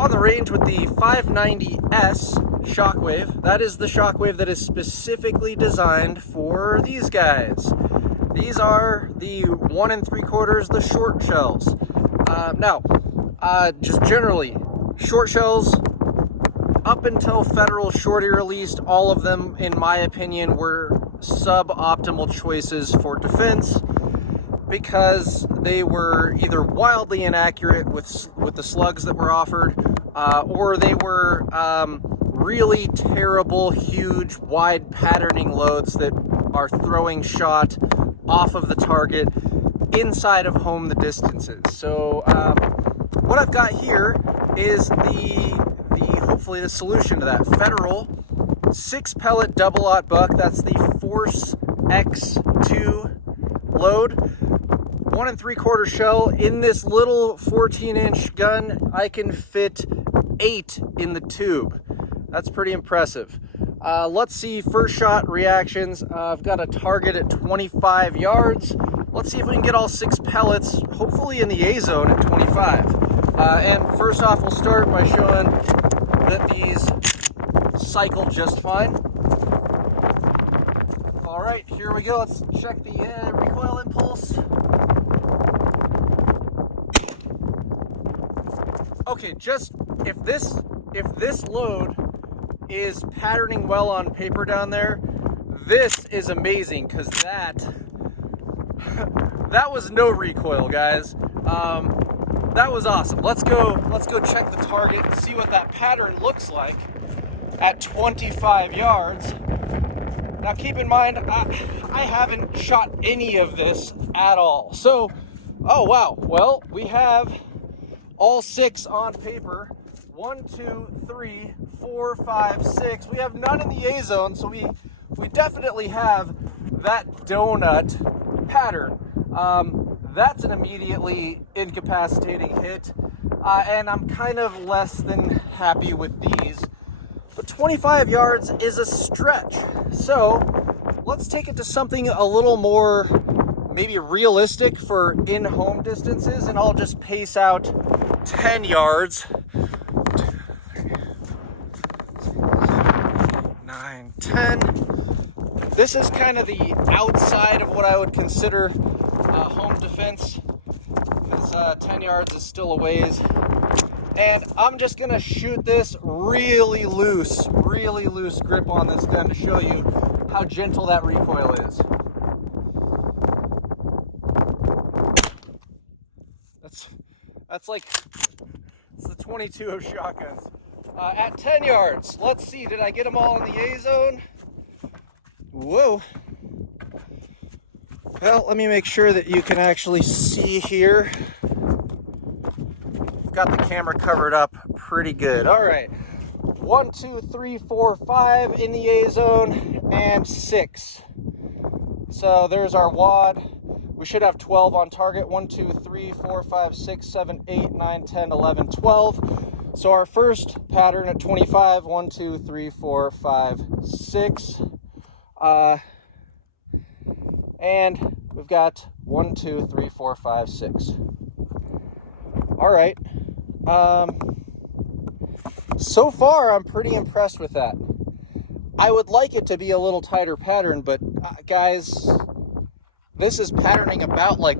on the range with the 590S Shockwave. That is the Shockwave that is specifically designed for these guys. These are the 1 3/4, the short shells. Just generally, short shells, up until Federal Shorty released, all of them, in my opinion, were suboptimal choices for defense because they were either wildly inaccurate with the slugs that were offered, or they were really terrible, huge, wide patterning loads that are throwing shot off of the target inside of home the distances. So what I've got here is hopefully the solution to that. Federal 6-pellet double-aught buck. That's the Force X2 load. 1 3/4 shell. In this little 14-inch gun, I can fit 8 in the tube. That's pretty impressive. Let's see first shot reactions. I've got a target at 25 yards. Let's see if we can get all 6 pellets, hopefully in the A zone at 25. And first off, we'll start by showing that these cycle just fine. All right, here we go. Let's check the recoil impulse. Okay, just if this load is patterning well on paper down there, this is amazing, because that was no recoil, guys. That was awesome. Let's go check the target and see what that pattern looks like at 25 yards. Now keep in mind, I haven't shot any of this at all. So, oh wow, well, we have all 6 on paper. 1, 2, 3, 4, 5, 6. We have none in the A zone, so we definitely have that donut pattern. That's an immediately incapacitating hit, and I'm kind of less than happy with these. But 25 yards is a stretch, so let's take it to something a little more maybe realistic for in-home distances, and I'll just pace out 10 yards. 9, 10. This is kind of the outside of what I would consider home defense, because 10 yards is still a ways. And I'm just gonna shoot this really loose grip on this gun to show you how gentle that recoil is. That's like, it's the 22 of shotguns. At 10 yards, let's see, did I get them all in the A zone? Whoa. Well, let me make sure that you can actually see here. Got the camera covered up pretty good. All right, 1, 2, 3, 4, 5 in the A zone, and 6. So there's our wad. We should have 12 on target. 1, 2, 3, 4, 5, 6, 7, 8, 9, 10, 11, 12. So our first pattern at 25, 1, 2, 3, 4, 5, 6. And we've got 1, 2, 3, 4, 5, 6. All right. So far, I'm pretty impressed with that. I would like it to be a little tighter pattern, but guys, this is patterning about like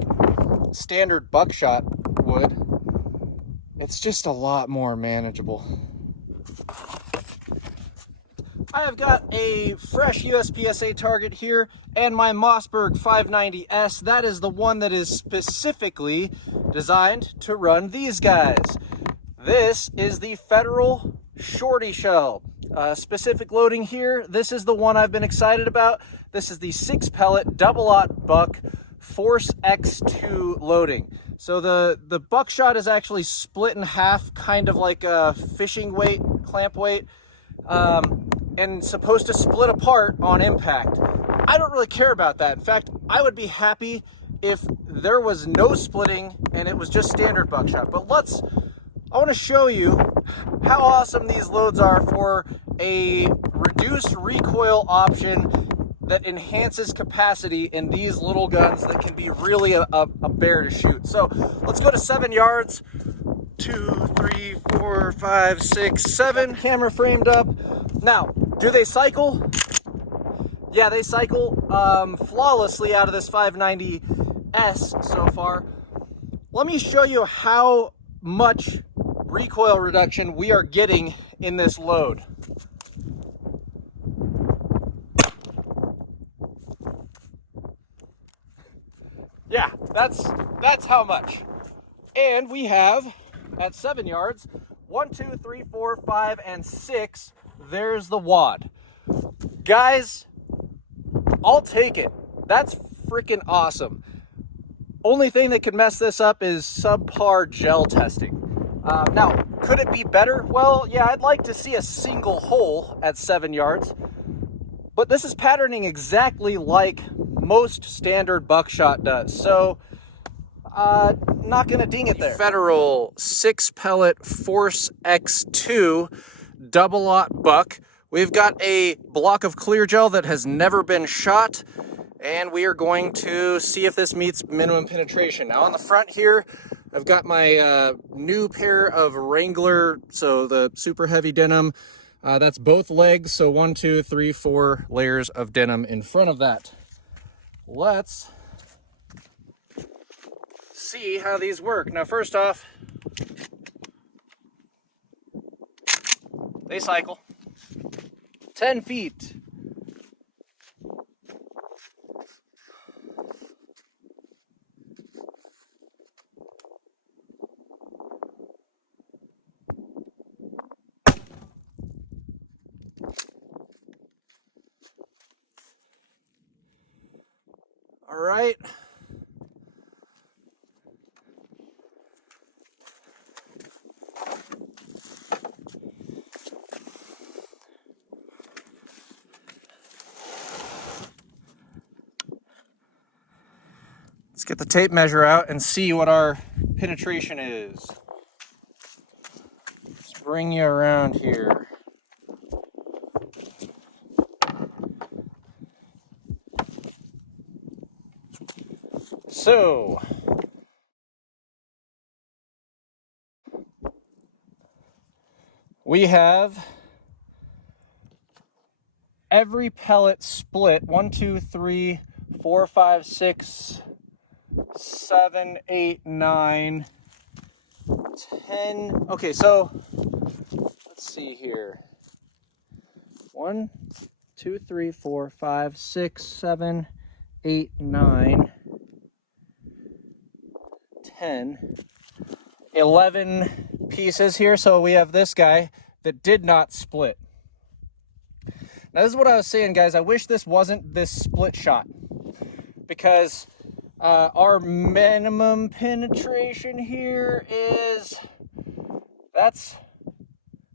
standard buckshot would. It's just a lot more manageable. I have got a fresh USPSA target here and my Mossberg 590S. That is the one that is specifically designed to run these guys. This is the Federal Shorty shell. Specific loading here. This is the one I've been excited about. This is the 6-pellet double-aught buck Force X2 loading. So the buckshot is actually split in half, kind of like a fishing weight, clamp weight, and supposed to split apart on impact. I don't really care about that. In fact, I would be happy if there was no splitting and it was just standard buckshot. But I want to show you how awesome these loads are for a reduced recoil option that enhances capacity in these little guns that can be really a bear to shoot. So let's go to 7 yards. 2, 3, 4, 5, 6, 7. Camera framed up. Now, do they cycle? Yeah, they cycle flawlessly out of this 590S so far. Let me show you how much recoil reduction we are getting in this load. Yeah, that's how much. And we have, at 7 yards, 1, 2, 3, 4, 5, and 6. There's the wad. Guys, I'll take it. That's freaking awesome. Only thing that could mess this up is subpar gel testing. Now, could it be better? Well, yeah, I'd like to see a single hole at 7 yards. But this is patterning exactly like most standard buckshot does. So, not gonna ding it there. Federal 6-pellet Force X2 double-aught buck. We've got a block of clear gel that has never been shot, and we are going to see if this meets minimum penetration. Now on the front here, I've got my new pair of Wrangler, so the super heavy denim. That's both legs, so 1, 2, 3, 4 layers of denim in front of that. Let's see how these work. Now first off, they cycle 10 feet. All right. Let's get the tape measure out and see what our penetration is. Just bring you around here. So, we have every pellet split 1, 2, 3, 4, 5, 6, 7, 8, 9, 10. Okay, so let's see here. 1, 2, 3, 4, 5, 6, 7, 8, 9, 10, 11 pieces here. So we have this guy that did not split. Now this is what I was saying, guys. I wish this wasn't this split shot, because our minimum penetration here is, that's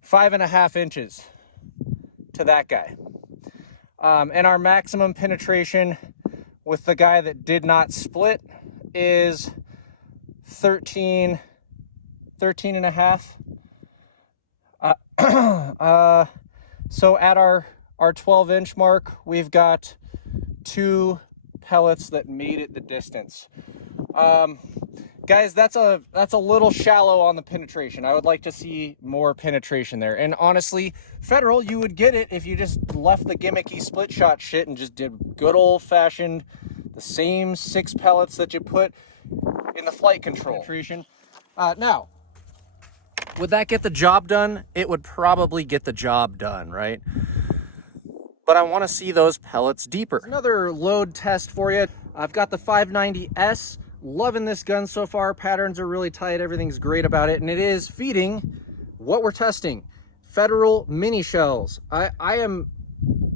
5.5 inches to that guy. And our maximum penetration with the guy that did not split is 13 and a half. So at our 12-inch mark, we've got 2 pellets that made it the distance. Guys, that's a little shallow on the penetration. I would like to see more penetration there. And honestly, Federal, you would get it if you just left the gimmicky split shot shit and just did good old-fashioned, the same 6 pellets that you put in the flight control. Now, would that get the job done? It would probably get the job done, right? But I want to see those pellets deeper. Another load test for you. I've got the 590S. Loving this gun so far. Patterns are really tight. Everything's great about it. And it is feeding what we're testing. Federal mini shells. I am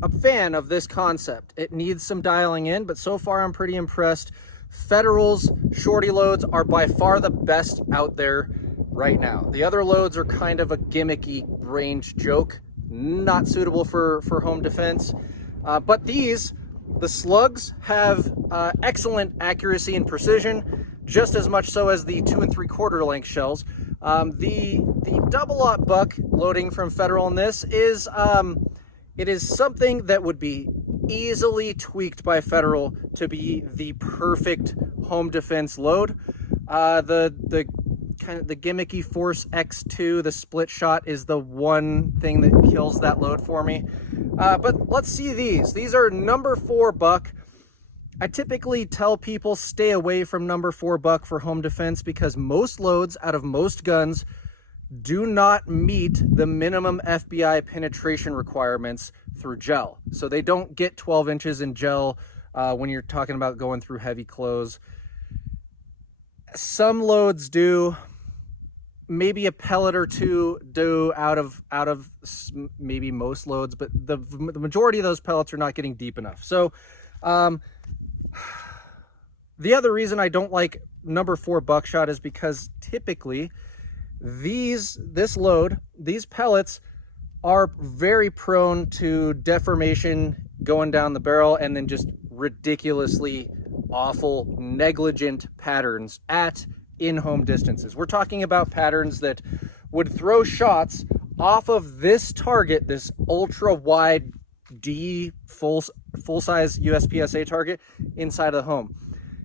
a fan of this concept. It needs some dialing in, but so far I'm pretty impressed. Federal's shorty loads are by far the best out there right now. The other loads are kind of a gimmicky range joke, not suitable for home defense. But these, the slugs, have excellent accuracy and precision, just as much so as the 2 3/4 length shells. The double-aught buck loading from Federal in this is it is something that would be easily tweaked by Federal to be the perfect home defense load. The kind of the gimmicky Force X2, the split shot, is the one thing that kills that load for me. But let's see these. These are number 4 buck. I typically tell people stay away from number 4 buck for home defense because most loads out of most guns do not meet the minimum FBI penetration requirements through gel. So they don't get 12 inches in gel when you're talking about going through heavy clothes. Some loads do, maybe a pellet or two do out of maybe most loads, but the majority of those pellets are not getting deep enough. So the other reason I don't like number 4 buckshot is because typically these pellets are very prone to deformation going down the barrel, and then just ridiculously awful, negligent patterns at in-home distances. We're talking about patterns that would throw shots off of this target, this ultra wide D full-size USPSA target inside of the home.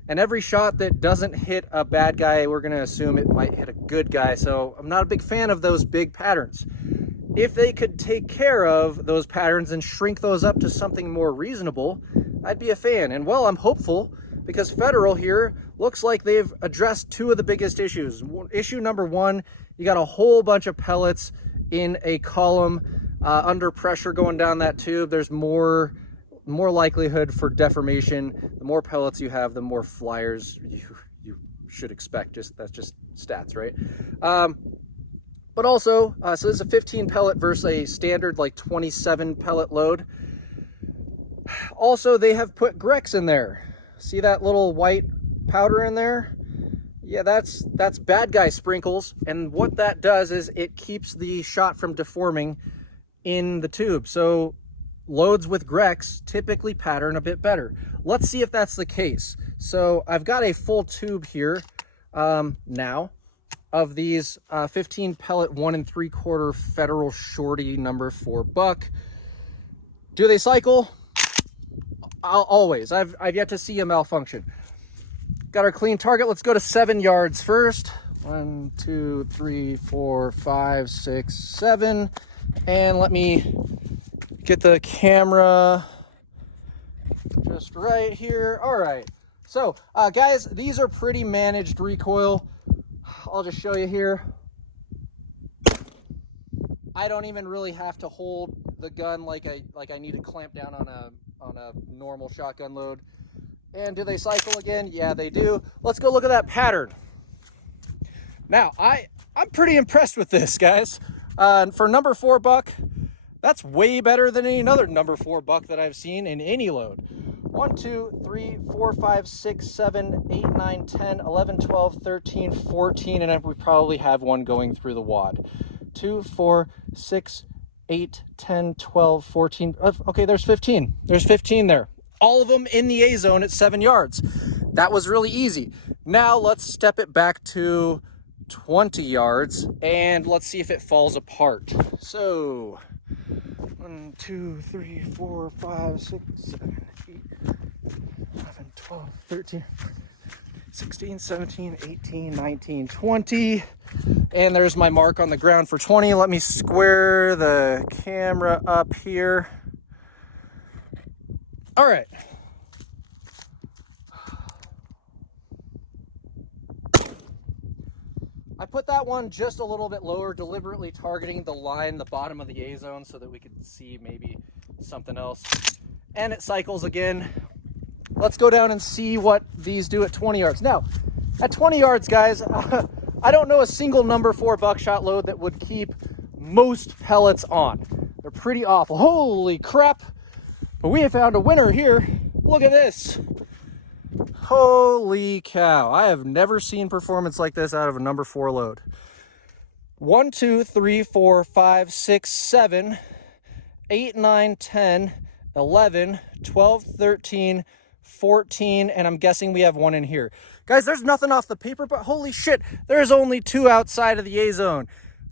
And every shot that doesn't hit a bad guy, we're going to assume it might hit a good guy. So I'm not a big fan of those big patterns. If they could take care of those patterns and shrink those up to something more reasonable, I'd be a fan. And well, I'm hopeful because Federal here looks like they've addressed 2 of the biggest issues. Issue number 1, you got a whole bunch of pellets in a column under pressure going down that tube. There's more likelihood for deformation. The more pellets you have, the more flyers you should expect. That's just stats, right? But also, so this is a 15 pellet versus a standard like 27 pellet load. Also, they have put Grex in there. See that little white powder in there? Yeah, that's bad guy sprinkles. And what that does is it keeps the shot from deforming in the tube. So loads with Grex typically pattern a bit better. Let's see if that's the case. So I've got a full tube here now of these 15 pellet 1 3/4 Federal Shorty number 4 buck. Do they cycle? Always. I've yet to see a malfunction. Got our clean target. Let's go to 7 yards first. 1, 2, 3, 4, 5, 6, 7. And let me get the camera just right here. All right. So, guys, these are pretty managed recoil. I'll just show you here. I don't even really have to hold the gun like I need to clamp down on a normal shotgun load. And do they cycle again? Yeah, they do. Let's go look at that pattern. Now, I'm pretty impressed with this, guys. For number 4 buck, that's way better than any other number 4 buck that I've seen in any load. 1, 2, 3, 4, 5, 6, 7, 8, 9, 10, 11, 12, 13, 14, and we probably have one going through the wad. 2, 4, 6, 8, 10, 12, 14. Okay, there's 15. There's 15 there. All of them in the A zone at 7 yards. That was really easy. Now let's step it back to 20 yards and let's see if it falls apart. So 1, 2, 3, 4, 5, 6, 7, 8, 11, 12, 13, 16, 17, 18, 19, 20. And there's my mark on the ground for 20. Let me square the camera up here. All right. I put that one just a little bit lower, deliberately targeting the line, the bottom of the A zone, so that we could see maybe something else. And it cycles again. Let's go down and see what these do at 20 yards. Now, at 20 yards, guys, I don't know a single number 4 buckshot load that would keep most pellets on. They're pretty awful. Holy crap. But we have found a winner here. Look at this. Holy cow. I have never seen performance like this out of a number 4 load. 1, 2, 3, 4, 5, 6, 7, 8, 9, 10, 11, 12, 13, 14, and I'm guessing we have one in here. Guys, there's nothing off the paper, but holy shit, there's only 2 outside of the A zone.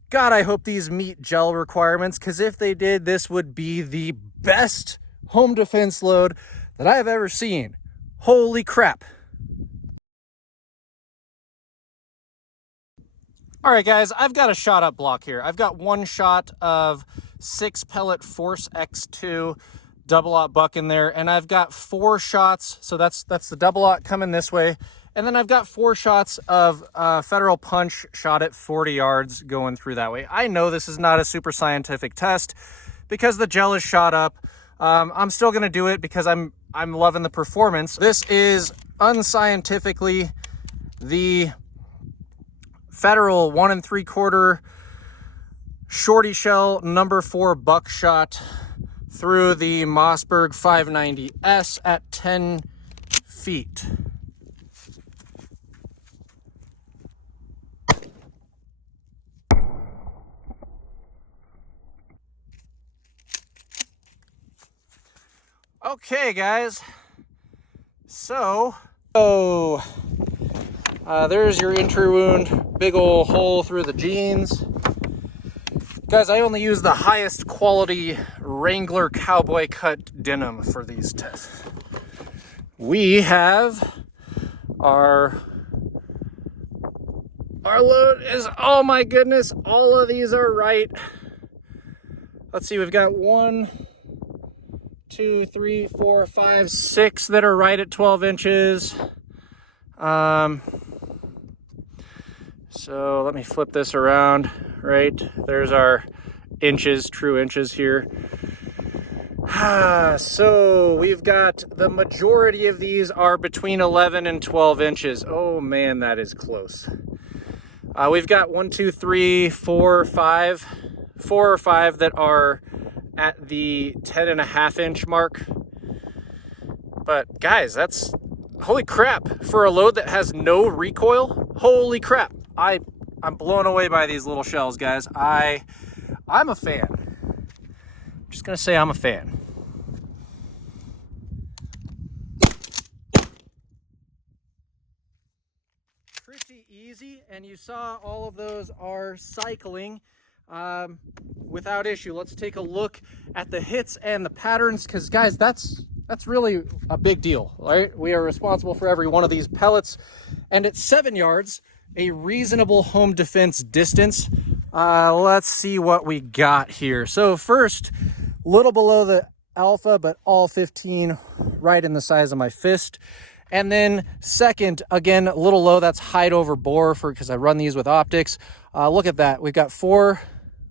God, I hope these meet gel requirements, because if they did, this would be the best home defense load that I have ever seen. Holy crap. All right, guys, I've got a shot up block here. I've got one shot of 6 pellet Force X2 double-aught buck in there, and I've got 4 shots. So that's the double-aught coming this way. And then I've got 4 shots of Federal Punch shot at 40 yards going through that way. I know this is not a super scientific test because the gel is shot up. I'm still going to do it because I'm loving the performance. This is unscientifically the Federal 1 3/4 Shorty shell number 4 buckshot through the Mossberg 590S at 10 feet. Okay, guys, so there's your entry wound, big old hole through the jeans. Guys, I only use the highest quality Wrangler cowboy cut denim for these tests. We have our load is, oh my goodness, all of these are right. Let's see, we've got 1, 2, 3, 4, 5, 6 that are right at 12 inches. So let me flip this around, right? There's our inches, true inches here. So we've got the majority of these are between 11 and 12 inches. Oh man, that is close. We've got 1, 2, 3, 4, 5, 4 or 5 that are at the 10.5 inch mark. But guys, that's, holy crap, for a load that has no recoil, holy crap. I'm blown away by these little shells, guys. I'm a fan. I'm just gonna say I'm a fan. Pretty easy, and you saw all of those are cycling without issue. Let's take a look at the hits and the patterns, because guys, that's really a big deal, right? We are responsible for every one of these pellets, and at 7 yards, a reasonable home defense distance. Let's see what we got here. So first, a little below the alpha, but all 15 right in the size of my fist. And then second, again, a little low, that's height over bore because I run these with optics. Look at that, we've got 4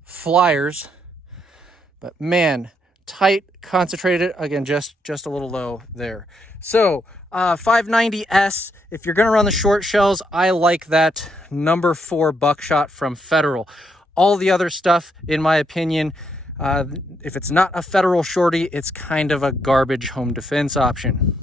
flyers, but man, tight, concentrated, again, just a little low there. So 590S, if you're gonna run the short shells, I like that number 4 buckshot from Federal. All the other stuff, in my opinion, if it's not a Federal Shorty, it's kind of a garbage home defense option.